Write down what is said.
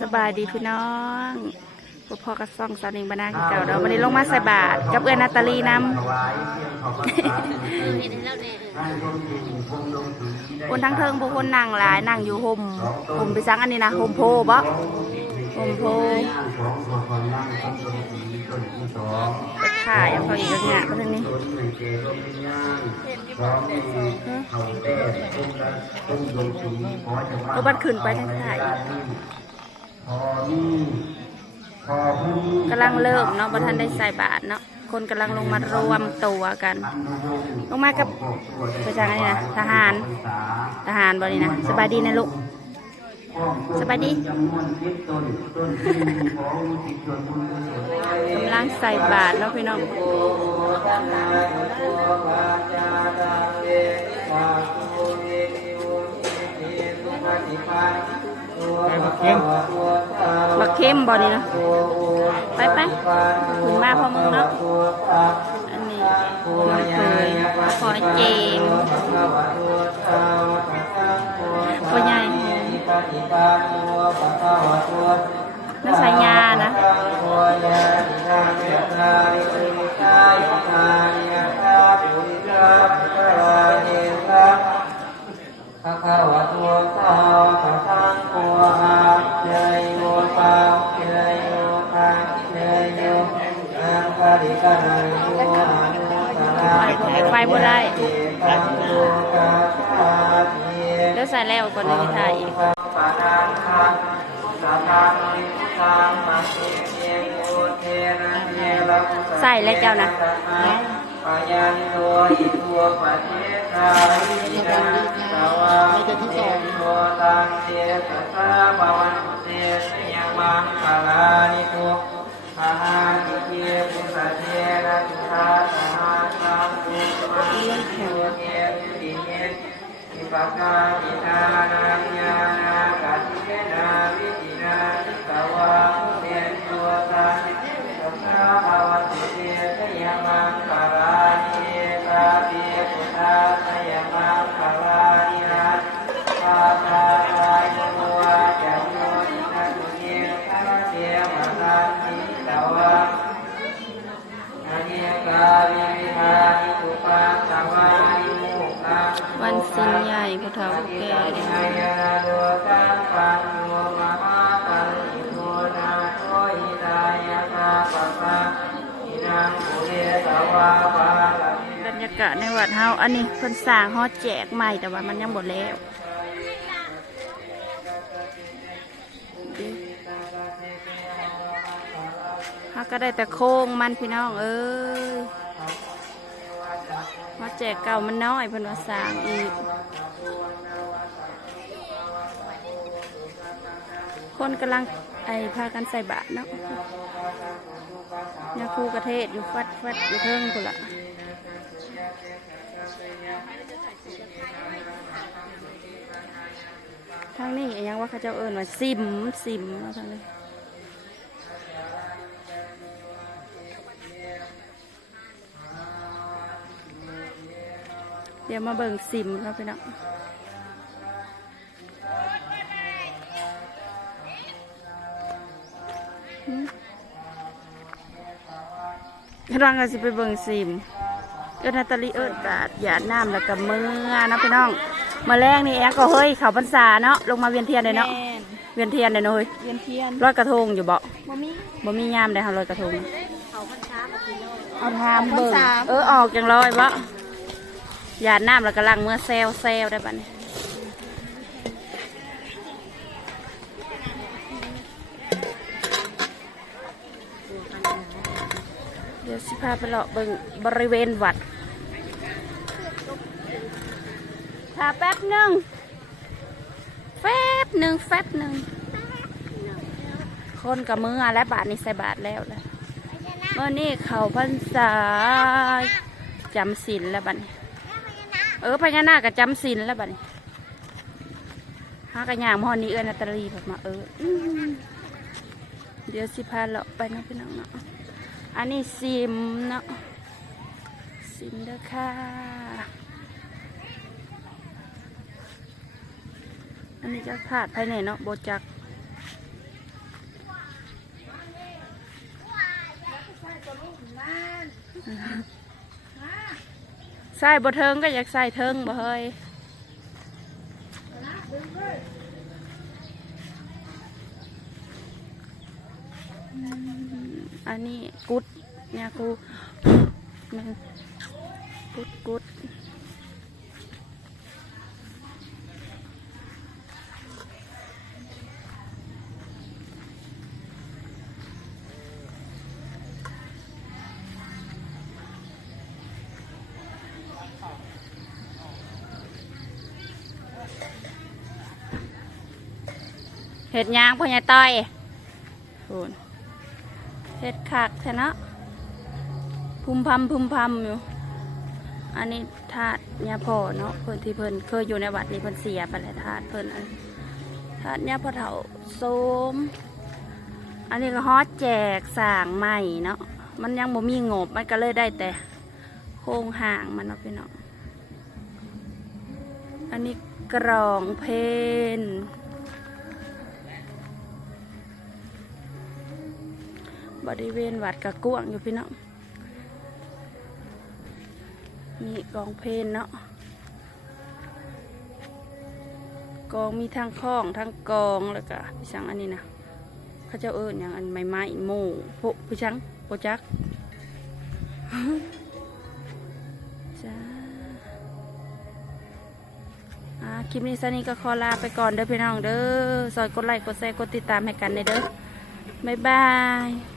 สบายดีพี่น้องพ่อพ่อกับซ่องสาวนิงบานาคือเก่าเราวันนี้ลงมาใส่บาทกับเอื้อนาตาลีนำคนทั้งเทิงผู้คนนั่งหลายนั่งอยู่ห่มห่มไปซังอันนี้นะห่มโพบ่ห่มโพ ไปขายเอาเขาอีกแล้วเนี่ยมาทางนี้เอาบัดขึ้นไปทางขายกำลังเริ่มเนาะบ่ทันได้ใส่บาทเนาะคนกำลังลงมารวมตัวกัน ลงมากับไปทางอันนี้นะทหาร ทหารบรินะสบายดีนะลูก สบายดีกำลังใส่บาตรแล้วพี่น้องเข้มบักเข้มบอนี่นะไปไปถึงมาพอมึงเนาะอันนี้น้องเคยขอเจมส์พ่อใหญ่ นักสายยานะข้าข้าวตัวข้าวข้าทังตัวอาเจยโยปาเจยโยปาเจยโยอังคาริกานังโยอนุตาราไปไปบ่ได้ ใส่แล้วก่อนเลยถ่ายอีกปานังคังสัทธังนิสังมังเทยเทนะเทละใส่แล้วเจ้านะ ปัสสาอิทานาากาศในวัดเฮาอันนี้เพิ่นสร้างฮอดแจกใหม่แต่ว่ามันยังบ่แล้วเฮาก็ได้แต่โค้งมันพี่น้องเอ้ยฮอดแจกเก่ามันน้อยเพิ่นว่าสร้างอีก คนกำลังไอพากันใส่บาตรเนาะยาคูกระเทศอยู่ฟัดฟัดอยู่เทิงพุ่นละ ว่าเขาจ้าเอิญว่าซิมซิมเอาทางนี้เดี๋ยวมาเบิ่งซิมครับพี่น้องกำลังจะสิไปเบิ่งซิม เอิญนาตาลีเอิญบาดหยาดน้ำแล้วก็มือนะพี่น้อง มาแรงนี่แองก็เฮ้ยเขาพรรษาเนาะลงมาเวียนเทียนเลยเนาะเวียนเทียนเลยเนาะเฮ้ยเวียนเทียนลอยกระทงอยู่บ่บ่มีบ่มียามได้เฮาลอยกระทงเขาพันช้ากับพี่โลเอาทามเบิ่งสามเออออกจังลอยบ่หยาดน้ำแล้วก็ลังเมื่อแซวแซวได้บัดนี้เดี๋ยวสิพาไปเลาะเบิ่งบริเวณวัดถ้าแป๊บหนึ่งแฟบหนึ่งแฟบหนึ่งคนกับมือและบาทนี้ใส่บาทแล้วแหละเมื่อนี้เขาพรรษาจำศีลแล้วบัดนี้เออพญานาคก็จำศีลแล้วบัดนี้หากระยางมอนี้เอือนาตาลีผมมาเออเดี๋ยวสิพาเลาะไปนะพี่น้องเนาะอันนี้ซิมเนาะซิมเด้อค่ะ อันนี้จะถาดภายในเนาะโบจักใส่บเทิงก็อยากใส่เทิงบ่เฮ้ยอันนี้กุดเนี่ยกูม่นกุดกุด เห็ดยางพ่อใหญ่ต้อยโอนเห็ดคักแท้เนาะพุ่มพำพุ่มพำอยู่ อันนี้ธาตุยาพ่อเนาะเพิ่นที่เพิ่นเคยอยู่ในวัดนี้เพิ่นเสียไปแล้วธาตุเพิ่นอันธาตุยาพ่อเฒ่าโสม อันนี้ก็ฮอตแจกสางใหม่เนาะ มันยังบ่มีงบมันก็เลยได้แต่โครงห่างมันเนาะพี่น้อง อันนี้กรองเพน บริเวณวัดกะกวางอยู่พี่น้องมีกองเพลนเนาะกองมีทั้งข้องทั้งกองแล้วก็พี่ชังอันนี้นะเขาเจ้าเอิญอย่างอันไม้ไม้โม่พวกพี่ชังโปจักจ้าอ่าคลิปนี้สันนี้ก็ขอลาไปก่อนเด้อพี่น้องเด้อซอยกดไลค์กดแชร์กดติดตามให้กันเด้อบ๊ายบาย